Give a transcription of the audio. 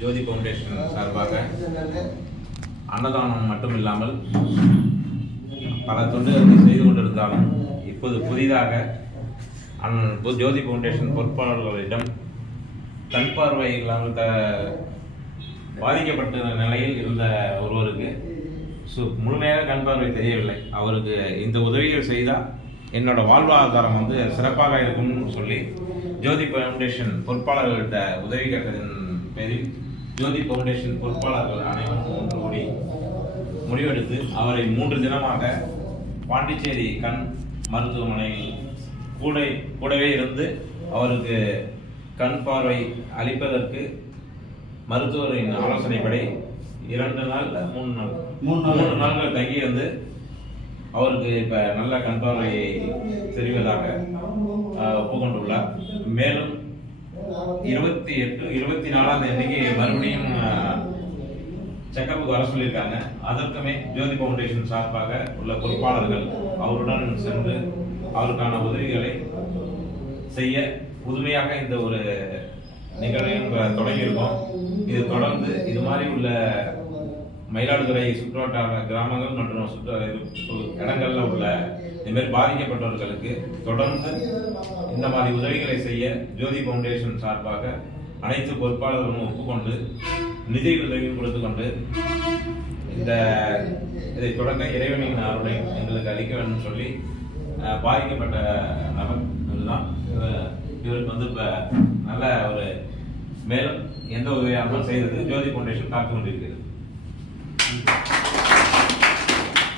ஜோதி foundation சார்பாக அன்னதானம் மட்டும் இல்லாமல் பல தொண்டுகளை செய்து கொண்டிருந்தாலும் இப்போது புதிதாக ஜோதி ஃபவுண்டேஷன் பொறுப்பாளர்களிடம் கண் பார்வை இல்லாமல் பாதிக்கப்பட்ட நிலையில் இருந்த ஒருவருக்கு முழுமையாக கண் பார்வை தெரியவில்லை. அவருக்கு இந்த உதவிகள் செய்தால் என்னோட வாழ்வாதாரம் சிறப்பாக இருக்கும்னு சொல்லி ஜோதி ஃபவுண்டேஷன் பொறுப்பாளர்கள்ட்ட உதவி கேட்டதின் பேரில் ஜோதி ஃபவுண்டேஷன் பொறுப்பாளர்கள் அனைவரும் ஒன்று கூடி முடிவெடுத்து அவரை 3 தினமாக பாண்டிச்சேரி கண் மருத்துவமனை கூடவே இருந்து அவருக்கு கண் பார்வை அளிப்பதற்கு மருத்துவரின் ஆலோசனைப்படி 2 நாள் 3 நாட்கள் தங்கியிருந்து அவருக்கு இப்போ நல்ல கண் பார்வையை தெரிவதாக ஒப்புக்கொண்டுள்ளார். மேலும் 28, 24ஆம் தேதிக்கு மறுபடியும் செக்கப்புக்கு வர சொல்லியிருக்காங்க. அதற்குமே ஜோதி ஃபவுண்டேஷன் சார்பாக உள்ள பொறுப்பாளர்கள் அவருடன் சென்று அவருக்கான உதவிகளை செய்ய புதுமையாக இந்த ஒரு நிகழ்வையும் தொடங்கியிருக்கோம். இது தொடர்ந்து இது மாதிரி உள்ள மயிலாடுதுறை சுற்றுவட்டார கிராமங்கள் மற்றும் இடங்கள்ல உள்ள இதுமாரி பாதிக்கப்பட்டவர்களுக்கு தொடர்ந்து இந்த மாதிரி உதவிகளை செய்ய ஜோதி ஃபவுண்டேஷன் சார்பாக அனைத்து பொறுப்பாளர்களும் ஒப்புக்கொண்டு நிதி உதவியும் கொடுத்துக்கொண்டு இதை தொடங்க இறைவனின் அருளை எங்களுக்கு அளிக்க வேண்டும் சொல்லி பாதிக்கப்பட்ட நபர் இதுதான். இவருக்கு இப்போ நல்ல ஒரு மேலும் எந்த உதவியாகவும் செய்தது ஜோதி ஃபவுண்டேஷன் காத்து கொண்டிருக்கிறது.